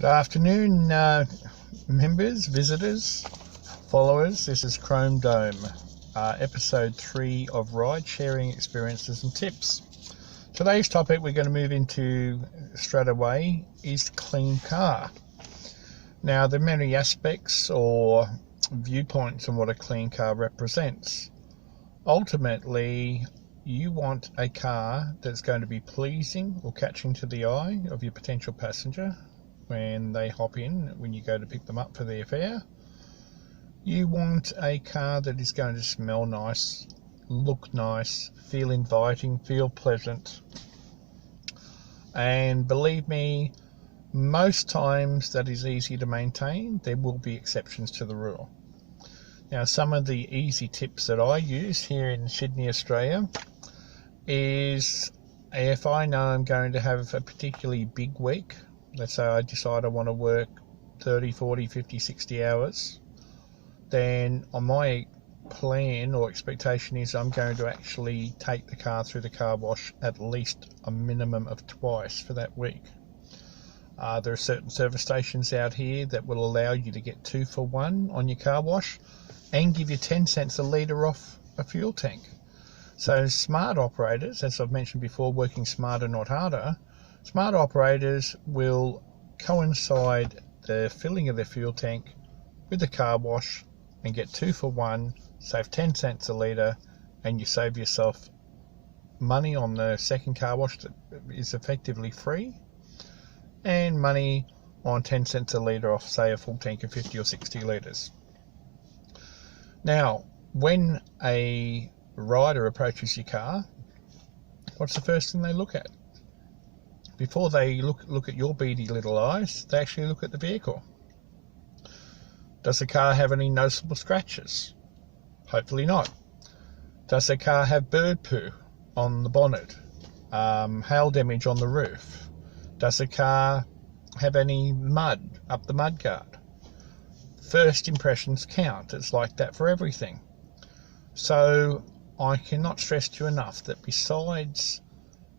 Good afternoon, members, visitors, followers. This is Chrome Dome, episode 3 of Ride Sharing Experiences and Tips. Today's topic we're going to move into straight away is CLEANCAR. Now, there are many aspects or viewpoints on what a CLEANCAR represents. Ultimately, you want a car that's going to be pleasing or catching to the eye of your potential passenger when they hop in, when you go to pick them up for their fare. You want a car that is going to smell nice, look nice, feel inviting, feel pleasant. And believe me, most times that is easy to maintain. There will be exceptions to the rule. Now, some of the easy tips that I use here in Sydney, Australia, is if I know I'm going to have a particularly big week, let's say I decide I want to work 30, 40, 50, 60 hours, then on my plan or expectation is I'm going to actually take the car through the car wash at least a minimum of twice for that week. There are certain service stations out here that will allow you to get 2 for 1 on your car wash and give you 10 cents a litre off a fuel tank. So smart operators, as I've mentioned before, working smarter, not harder, smart operators will coincide the filling of their fuel tank with the car wash and get 2 for 1, save 10 cents a litre, and you save yourself money on the second car wash that is effectively free, and money on 10 cents a litre off, say, a full tank of 50 or 60 litres. Now, when a rider approaches your car, what's the first thing they look at? Before they look at your beady little eyes, they actually look at the vehicle. Does the car have any noticeable scratches? Hopefully not. Does the car have bird poo on the bonnet? Hail damage on the roof? Does the car have any mud up the mudguard? First impressions count. It's like that for everything. So I cannot stress to you enough that besides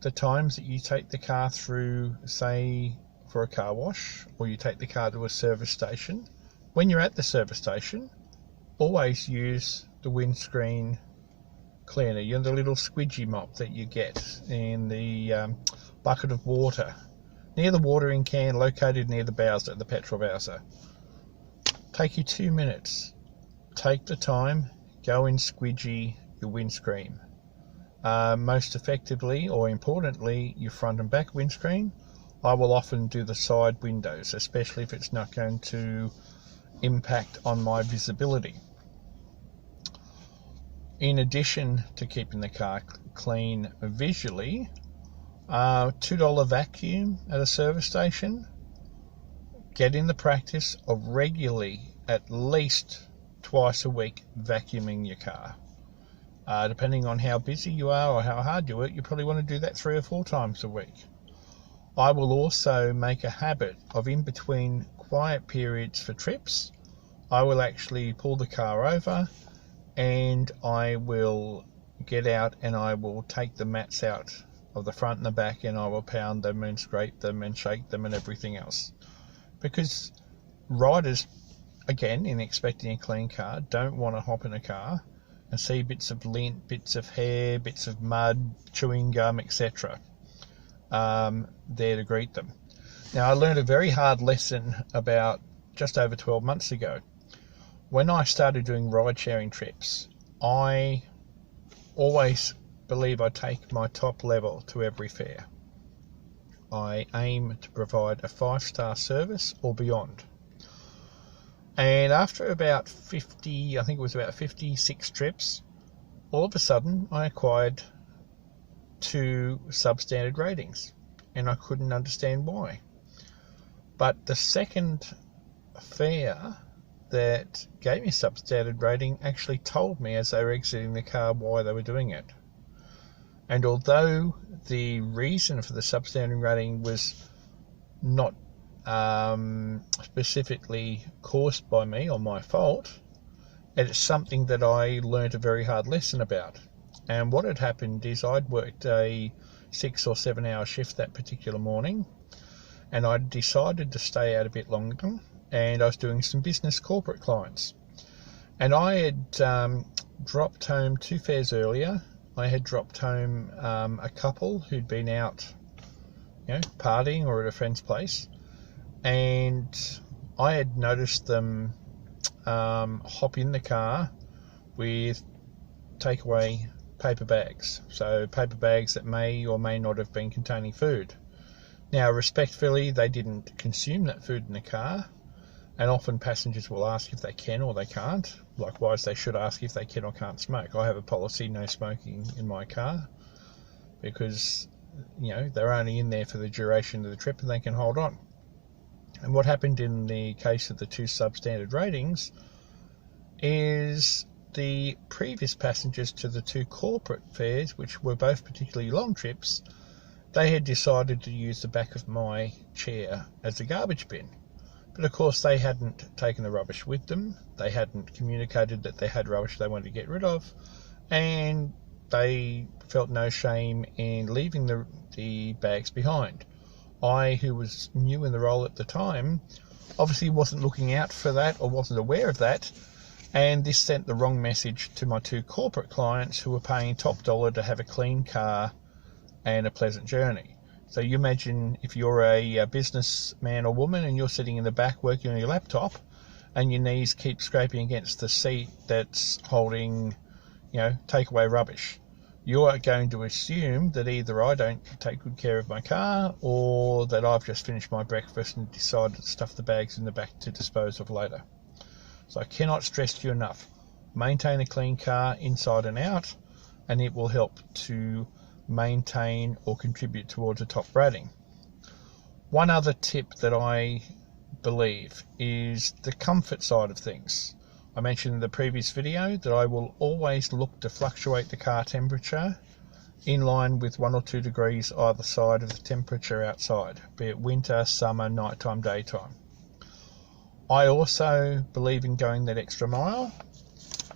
the times that you take the car through, say, for a car wash, or you take the car to a service station, when you're at the service station, always use the windscreen cleaner. You know, the little squidgy mop that you get in the bucket of water, near the watering can located near the bowser, the petrol bowser. Take you 2 minutes. Take the time, go and squidgy your windscreen. Most effectively, or importantly, your front and back windscreen. I will often do the side windows, especially if it's not going to impact on my visibility. In addition to keeping the car clean visually, $2 vacuum at a service station. Get in the practice of regularly, at least twice a week, vacuuming your car. Depending on how busy you are or how hard you work, you probably want to do that 3 or 4 times a week. I will also make a habit of, in between quiet periods for trips, I will actually pull the car over and I will get out and I will take the mats out of the front and the back, and I will pound them and scrape them and shake them and everything else. Because riders, again, in expecting a clean car, don't want to hop in a car and see bits of lint, bits of hair, bits of mud, chewing gum, etc. there to greet them. Now, I learned a very hard lesson about just over 12 months ago. When I started doing ride-sharing trips, I always believe I take my top level to every fare. I aim to provide a 5-star service or beyond. And after about 56 trips, all of a sudden I acquired 2 substandard ratings, and I couldn't understand why. But the second fare that gave me a substandard rating actually told me as they were exiting the car why they were doing it. And although the reason for the substandard rating was not specifically caused by me or my fault, it's something that I learned a very hard lesson about. And what had happened is I'd worked a 6 or 7 hour shift that particular morning, and I decided to stay out a bit longer, and I was doing some business corporate clients. And I had dropped home 2 fares earlier. I had dropped home a couple who'd been out, partying or at a friend's place, and I had noticed them hop in the car with takeaway paper bags. So paper bags that may or may not have been containing food. Now, respectfully, they didn't consume that food in the car, and often passengers will ask if they can or they can't. Likewise, they should ask if they can or can't smoke. I have a policy, no smoking in my car, because they're only in there for the duration of the trip and they can hold on. And what happened in the case of the 2 substandard ratings is the previous passengers to the 2 corporate fares, which were both particularly long trips, they had decided to use the back of my chair as a garbage bin. But of course they hadn't taken the rubbish with them, they hadn't communicated that they had rubbish they wanted to get rid of, and they felt no shame in leaving the bags behind. I, who was new in the role at the time, obviously wasn't looking out for that or wasn't aware of that, and this sent the wrong message to my 2 corporate clients who were paying top dollar to have a clean car and a pleasant journey. So you imagine if you're a businessman or woman and you're sitting in the back working on your laptop and your knees keep scraping against the seat that's holding, takeaway rubbish. You are going to assume that either I don't take good care of my car or that I've just finished my breakfast and decided to stuff the bags in the back to dispose of later. So I cannot stress to you enough, maintain a clean car inside and out, and it will help to maintain or contribute towards a top rating. One other tip that I believe is the comfort side of things. I mentioned in the previous video that I will always look to fluctuate the car temperature in line with 1 or 2 degrees either side of the temperature outside, be it winter, summer, nighttime, daytime. I also believe in going that extra mile.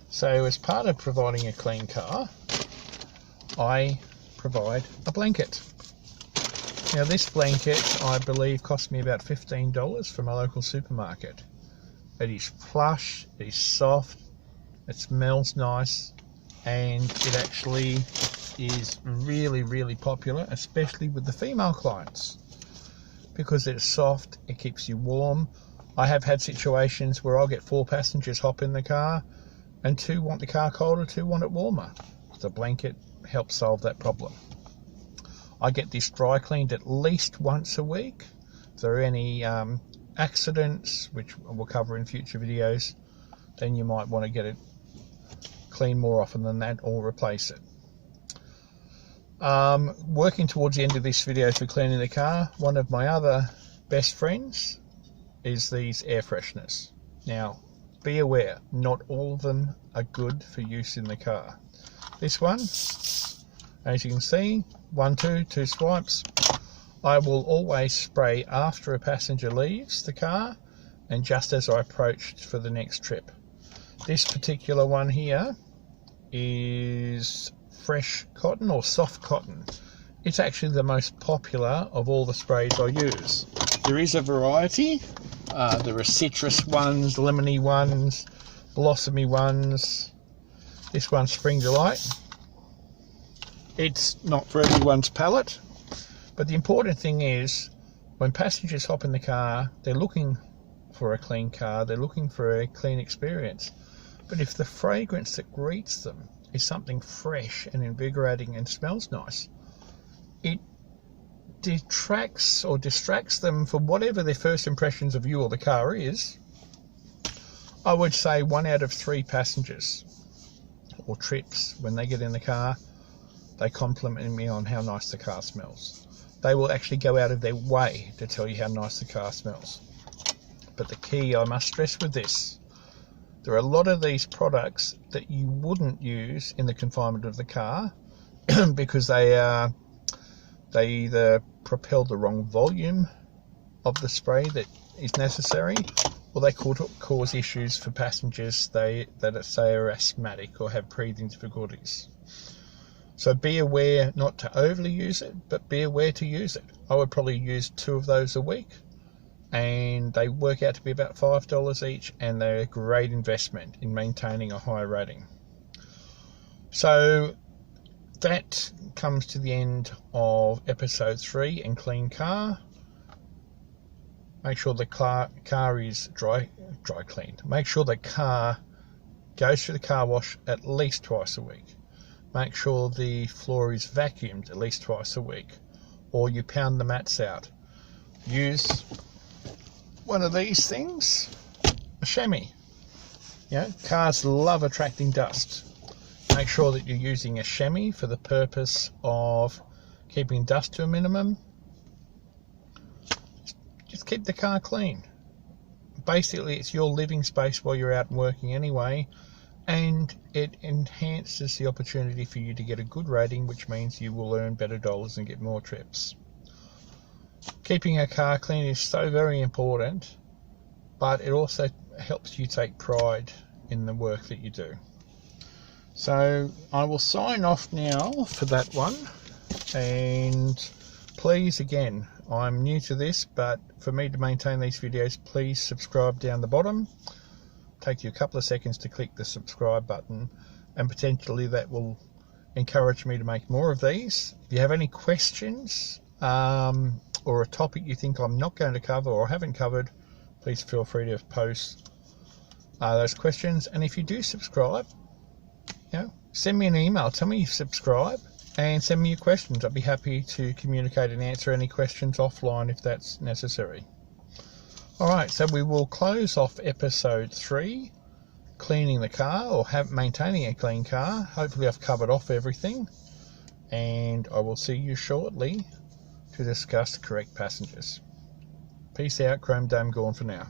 So as part of providing a clean car, I provide a blanket. Now this blanket, I believe, cost me about $15 from a local supermarket. It is plush, it is soft, it smells nice, and it actually is really, really popular, especially with the female clients, because it's soft, it keeps you warm. I have had situations where I'll get 4 passengers hop in the car and 2 want the car colder, 2 want it warmer. The blanket helps solve that problem. I get this dry cleaned at least once a week. If there are any accidents, which we'll cover in future videos, then you might want to get it cleaned more often than that or replace it. Working towards the end of this video for cleaning the car, one of my other best friends is these air fresheners. Now, be aware, not all of them are good for use in the car. This one, as you can see, 2 swipes. I will always spray after a passenger leaves the car and just as I approached for the next trip. This particular one here is fresh cotton or soft cotton. It's actually the most popular of all the sprays I use. There is a variety. There are citrus ones, lemony ones, blossomy ones. This one's Spring Delight. It's not for everyone's palate, but the important thing is when passengers hop in the car, they're looking for a clean car, they're looking for a clean experience. But if the fragrance that greets them is something fresh and invigorating and smells nice, it detracts or distracts them from whatever their first impressions of you or the car is. I would say 1 out of 3 passengers or trips, when they get in the car, they compliment me on how nice the car smells. They will actually go out of their way to tell you how nice the car smells. But the key I must stress with this, there are a lot of these products that you wouldn't use in the confinement of the car because they either propel the wrong volume of the spray that is necessary, or they could cause issues for passengers that say are asthmatic or have breathing difficulties. So be aware not to overly use it, but be aware to use it. I would probably use 2 of those a week, and they work out to be about $5 each, and they're a great investment in maintaining a high rating. So that comes to the end of episode 3 in Clean Car. Make sure the car is dry cleaned. Make sure the car goes through the car wash at least twice a week. Make sure the floor is vacuumed at least twice a week, or you pound the mats out. Use one of these things, a chamois. You know, cars love attracting dust. Make sure that you're using a chamois for the purpose of keeping dust to a minimum. Just keep the car clean. Basically, it's your living space while you're out and working anyway, and it enhances the opportunity for you to get a good rating, which means you will earn better dollars and get more trips. Keeping a car clean is so very important, but it also helps you take pride in the work that you do. So I will sign off now for that one, and please, again, I'm new to this, but for me to maintain these videos, please subscribe down the bottom. Take you a couple of seconds to click the subscribe button, and potentially that will encourage me to make more of these. If you have any questions or a topic you think I'm not going to cover or haven't covered, please feel free to post those questions. And if you do subscribe, you know, send me an email, tell me you subscribe, and send me your questions. I'd be happy to communicate and answer any questions offline if that's necessary. Alright, so we will close off episode 3, cleaning the car, or maintaining a clean car. Hopefully I've covered off everything, and I will see you shortly to discuss correct passengers. Peace out, Chrome Dome gone for now.